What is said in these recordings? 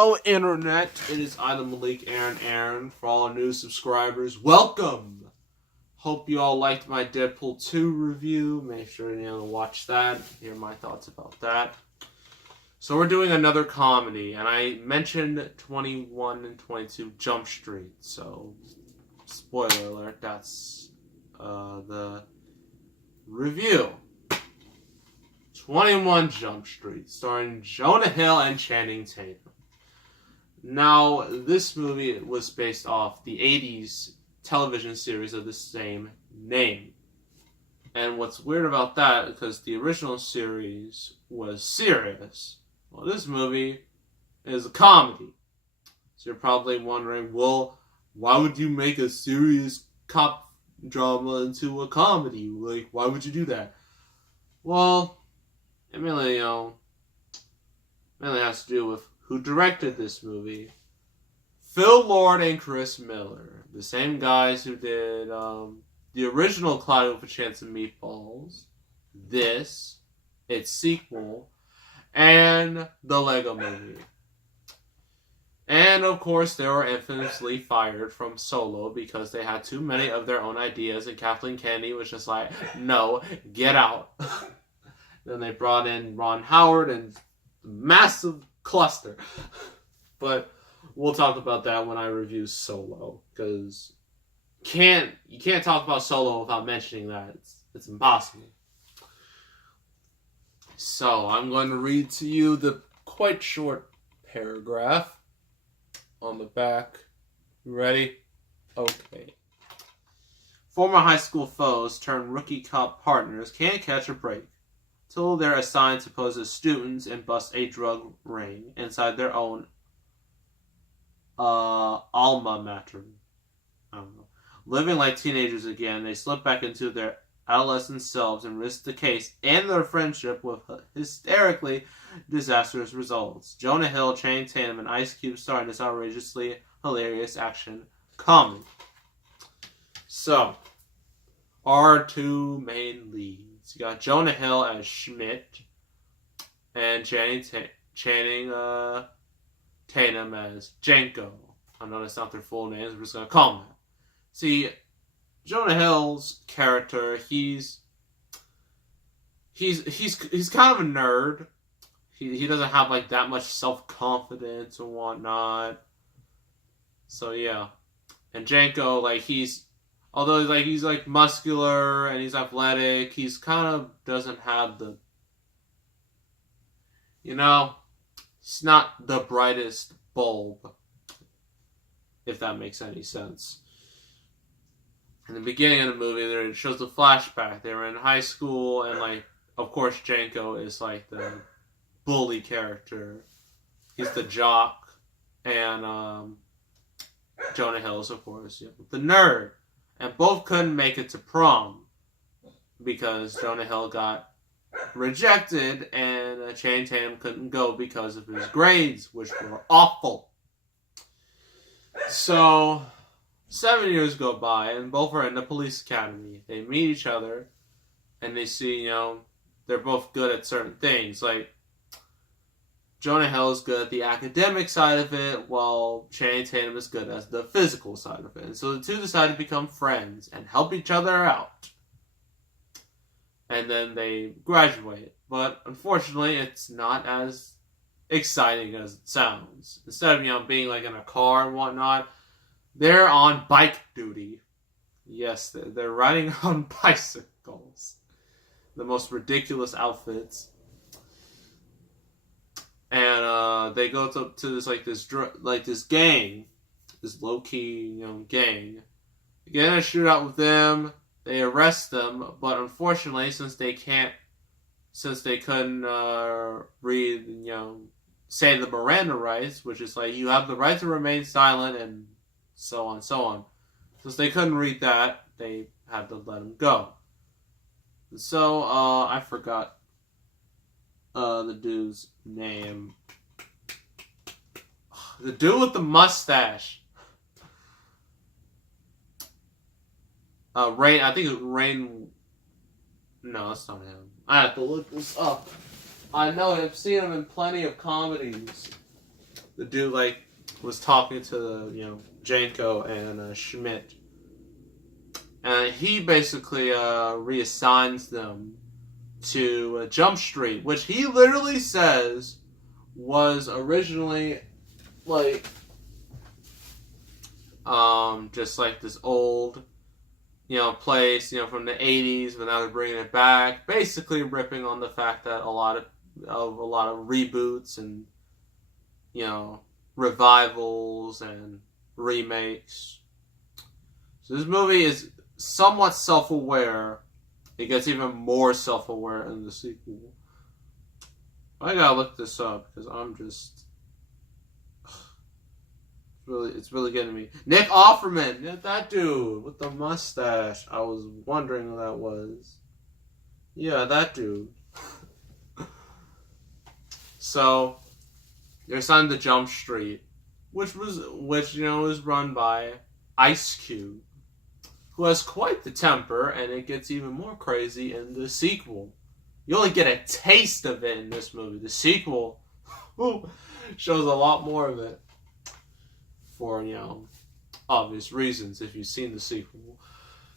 Hello Internet, it is Idle Malik Aaron for all our new subscribers. Welcome! Hope you all liked my Deadpool 2 review. Make sure to watch that, hear my thoughts about that. So we're doing another comedy, and I mentioned 21 and 22 Jump Street. So, spoiler alert, that's the review. 21 Jump Street, starring Jonah Hill and Channing Tatum. Now, this movie was based off the 80s television series of the same name. And what's weird about that, because the original series was serious, well, this movie is a comedy. So you're probably wondering, well, why would you make a serious cop drama into a comedy? Like, why would you do that? Well, it really, really has to do with who directed this movie. Phil Lord and Chris Miller, the same guys who did the original Cloudy with a Chance of Meatballs, this, its sequel, and the Lego Movie. And of course, they were infamously fired from Solo because they had too many of their own ideas, and Kathleen Kennedy was just like, no, get out. Then they brought in Ron Howard and massive cluster. But we'll talk about that when I review Solo, because you can't talk about Solo without mentioning that. It's impossible. So I'm going to read to you the quite short paragraph on the back. You ready? Okay. Former high school foes turned rookie cop partners can't catch a break till they're assigned to pose as students and bust a drug ring inside their own alma mater. I don't know. Living like teenagers again, they slip back into their adolescent selves and risk the case and their friendship with hysterically disastrous results. Jonah Hill, Channing Tatum, and Ice Cube star in this outrageously hilarious action comedy. So, our two main leads. You got Jonah Hill as Schmidt and Channing Tatum as Janko. I know that's not their full names, we're just going to call them that. See, Jonah Hill's character, he's kind of a nerd. He doesn't have like that much self-confidence and whatnot. So yeah. And Janko, like although he's muscular and he's athletic, he's kind of doesn't have the, he's not the brightest bulb, if that makes any sense. In the beginning of the movie, it shows a flashback. They were in high school, and of course, Janko is the bully character. He's the jock, and Jonah Hill is, of course, the nerd. And both couldn't make it to prom because Jonah Hill got rejected and Channing Tatum couldn't go because of his grades, which were awful. So, 7 years go by and both are in the police academy. They meet each other and they see, they're both good at certain things. Jonah Hill is good at the academic side of it, while Channing Tatum is good at the physical side of it. And so the two decide to become friends and help each other out. And then they graduate. But unfortunately, it's not as exciting as it sounds. Instead of, being in a car and whatnot, they're on bike duty. Yes, they're riding on bicycles. The most ridiculous outfits. And they go to this gang, this low key gang. They get in a shootout with them. They arrest them, but unfortunately, since they couldn't read, say the Miranda rights, which is you have the right to remain silent and so on, so on. Since they couldn't read that, they had to let them go. So I forgot the dude's name. The dude with the mustache. Rain. I think it's Rain. No, that's not him. I have to look this up. I know. I've seen him in plenty of comedies. the dude like was talking to the Janko and Schmidt, and he basically reassigns them to Jump Street, which he literally says was originally like just like this old place from the 80s, but now they're bringing it back, basically ripping on the fact that a lot of reboots and revivals and remakes. So this movie is somewhat self-aware. It gets even more self-aware in the sequel. I gotta look this up because I'm just it's really getting me. Nick Offerman, yeah, that dude with the mustache. I was wondering who that was. Yeah, that dude. So they're assigned to Jump Street, which was run by Ice Cube, who has quite the temper, and it gets even more crazy in the sequel. You only get a taste of it in this movie. The sequel shows a lot more of it for, obvious reasons if you've seen the sequel.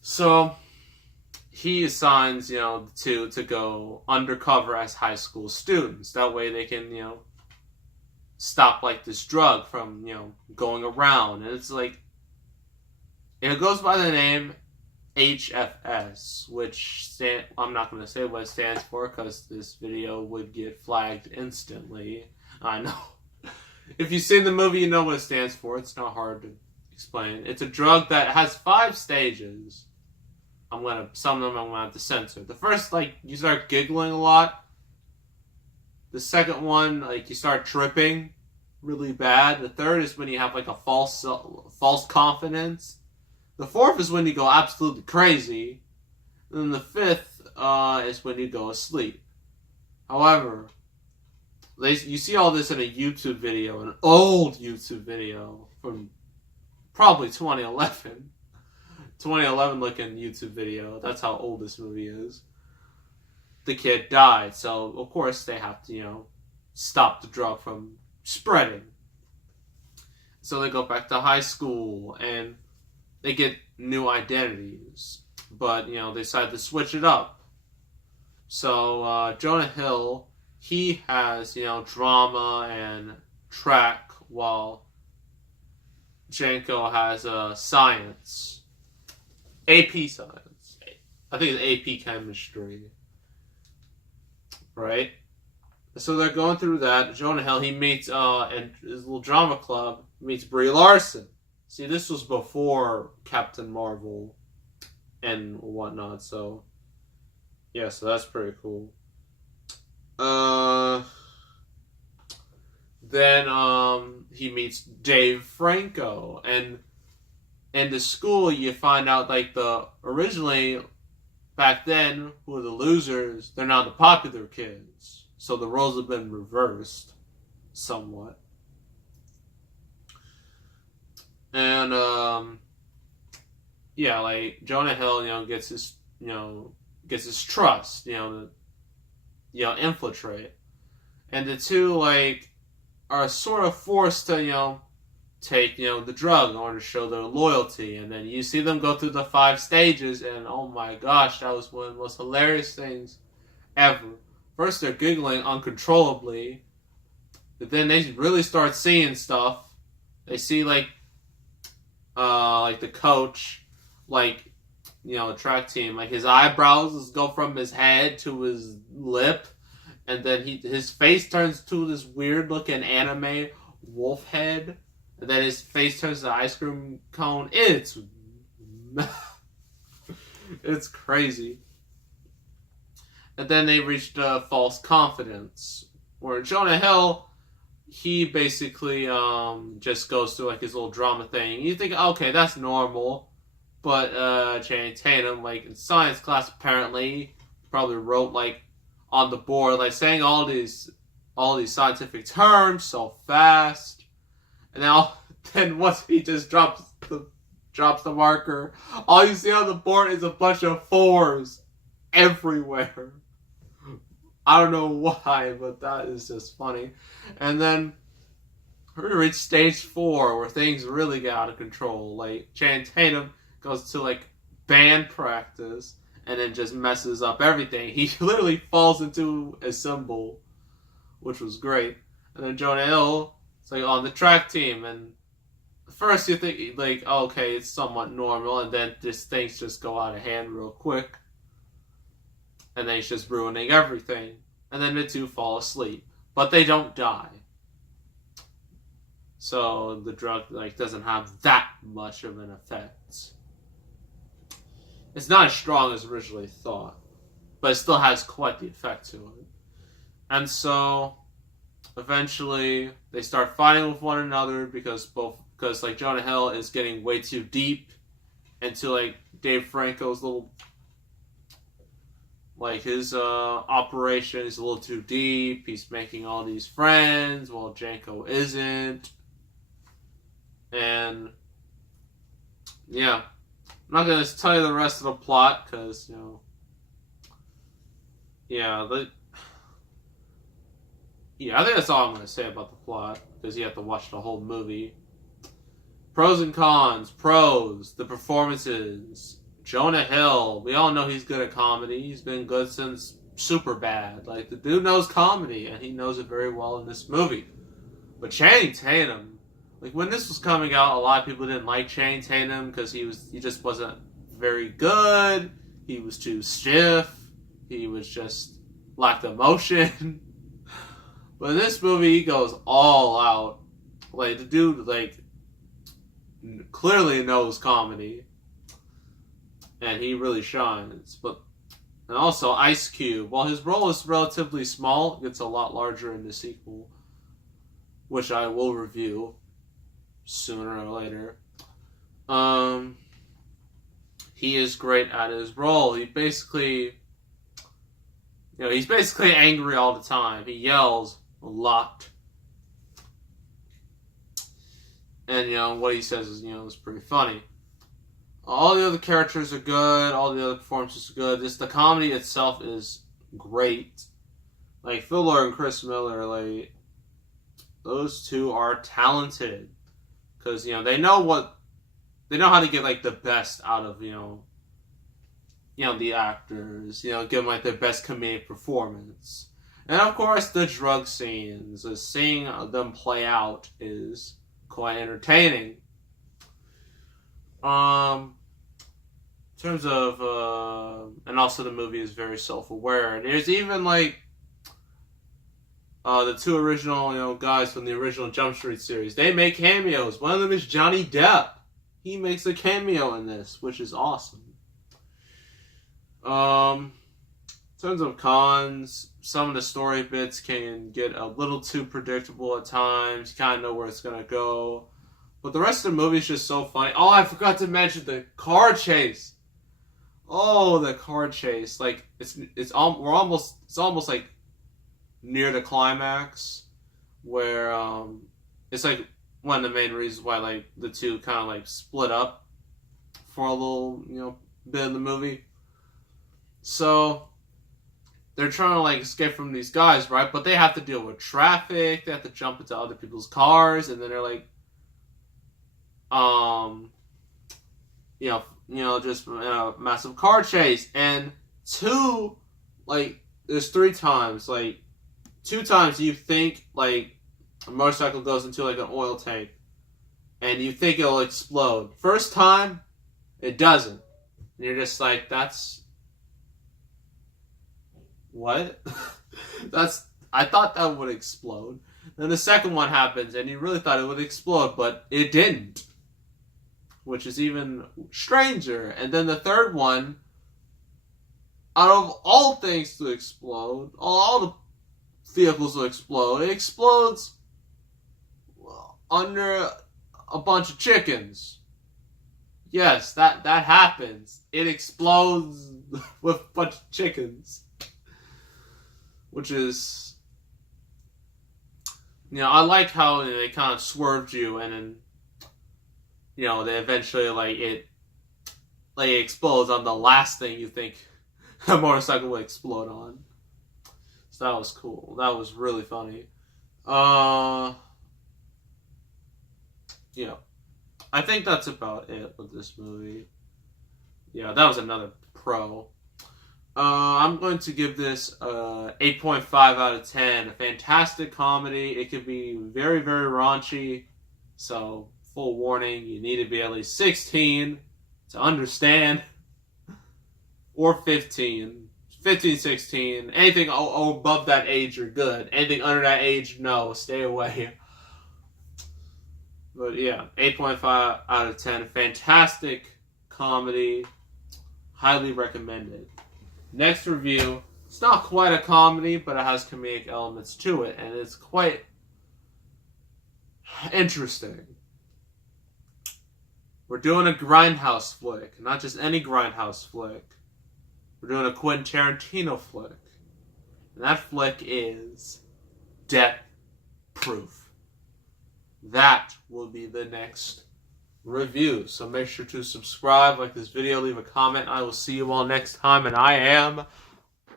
So he assigns, the two to go undercover as high school students. That way they can, stop like this drug from, going around. And it's like, it goes by the name HFS, which I'm not going to say what it stands for because this video would get flagged instantly. I know. If you've seen the movie, you know what it stands for. It's not hard to explain. It's a drug that has 5 stages. Some of them I'm going to have to censor. The first, you start giggling a lot. The second one, you start tripping really bad. The third is when you have, a false confidence. The fourth is when you go absolutely crazy. And then the fifth is when you go asleep. However, you see all this in a YouTube video, an old YouTube video from probably 2011. 2011 looking YouTube video. That's how old this movie is. The kid died, so of course they have to, stop the drug from spreading. So they go back to high school and they get new identities, but they decide to switch it up. So Jonah Hill, he has drama and track, while Janko has science, AP science. I think it's AP chemistry, right? So they're going through that. Jonah Hill, he meets in his little drama club, meets Brie Larson. See, this was before Captain Marvel and whatnot, so yeah, so that's pretty cool. Then he meets Dave Franco, and in the school you find out originally back then who were the losers, they're now the popular kids. So the roles have been reversed somewhat. And Jonah Hill, gets his trust, to infiltrate. And the two are sort of forced to take the drug in order to show their loyalty. And then you see them go through the 5 stages, and oh my gosh, that was one of the most hilarious things ever. First they're giggling uncontrollably, but then they really start seeing stuff. They see the coach, track team, his eyebrows go from his head to his lip, and then his face turns to this weird looking anime wolf head, and then his face turns to the ice cream cone. It's crazy. And then they reached false confidence, where Jonah Hill, he basically just goes through his little drama thing. You think, okay, that's normal, but Channing Tatum, in science class, apparently probably wrote on the board, saying all these scientific terms so fast, and then once he just drops the marker, all you see on the board is a bunch of 4s everywhere. I don't know why, but that is just funny. And then we reach stage 4 where things really get out of control. Like Channing Tatum goes to like band practice and then just messes up everything. He literally falls into a cymbal, which was great. And then Jonah Hill is like on the track team, and first you think like, oh, okay, it's somewhat normal, and then things just go out of hand real quick, and then he's just ruining everything. And then the two fall asleep, but they don't die. So the drug like doesn't have that much of an effect. It's not as strong as originally thought, but it still has quite the effect to it. And so eventually they start fighting with one another because like Jonah Hill is getting way too deep into like Dave Franco's little like his operation is a little too deep. He's making all these friends while Janko isn't. And yeah, I'm not gonna tell you the rest of the plot because I think that's all I'm gonna say about the plot because you have to watch the whole movie. Pros and cons. Pros: the performances. Jonah Hill, we all know he's good at comedy. He's been good since Superbad. Like, the dude knows comedy, and he knows it very well in this movie. But Channing Tatum, like, when this was coming out, a lot of people didn't like Channing Tatum because he just wasn't very good. He was too stiff. He was just lacked emotion. But in this movie, he goes all out. Like, the dude, like, clearly knows comedy. And he really shines. And also Ice Cube, while his role is relatively small, it gets a lot larger in the sequel, which I will review sooner or later. He is great at his role. He's basically angry all the time. He yells a lot. And what he says is pretty funny. All the other characters are good. All the other performances are good. The comedy itself is great. Like, Phil Lord and Chris Miller, like, those two are talented. Because, they know how to get, like, the best out of, the actors. Give them, like, their best comedic performance. And, of course, the drug scenes. Seeing them play out is quite entertaining. In terms of, and also the movie is very self-aware. There's even, like, the two original, guys from the original Jump Street series. They make cameos. One of them is Johnny Depp. He makes a cameo in this, which is awesome. In terms of cons, some of the story bits can get a little too predictable at times. You kind of know where it's going to go. But the rest of the movie is just so funny. Oh, I forgot to mention the car chase. Oh, the car chase! Like it's almost like near the climax, where it's like one of the main reasons why like the two kind of like split up for a little bit of the movie. So they're trying to like escape from these guys, right? But they have to deal with traffic. They have to jump into other people's cars, and then they're like, just a massive car chase. And there's 3 times, like, 2 times you think, like, a motorcycle goes into, like, an oil tank, and you think it'll explode. First time, it doesn't. And you're just like, that's... What? I thought that would explode. Then the second one happens, and you really thought it would explode, but it didn't. Which is even stranger. And then the third one, out of all things to explode, all the vehicles will explode. It explodes under a bunch of chickens. Yes, that happens. It explodes with a bunch of chickens. Which is... I like how they kind of swerved you and then... they eventually, it explodes on the last thing you think a motorcycle will explode on. So that was cool. That was really funny. yeah, I think that's about it with this movie. Yeah, that was another pro. I'm going to give this 8.5 out of 10. A fantastic comedy. It could be very, very raunchy. So, full warning, you need to be at least 16 to understand. Or 15. 15, 16. Anything above that age, you're good. Anything under that age, no. Stay away. But yeah, 8.5 out of 10. Fantastic comedy. Highly recommended. Next review. It's not quite a comedy, but it has comedic elements to it, and it's quite interesting. We're doing a grindhouse flick, not just any grindhouse flick. We're doing a Quentin Tarantino flick. And that flick is Death Proof. That will be the next review. So make sure to subscribe, like this video, leave a comment. I will see you all next time, and I am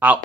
out.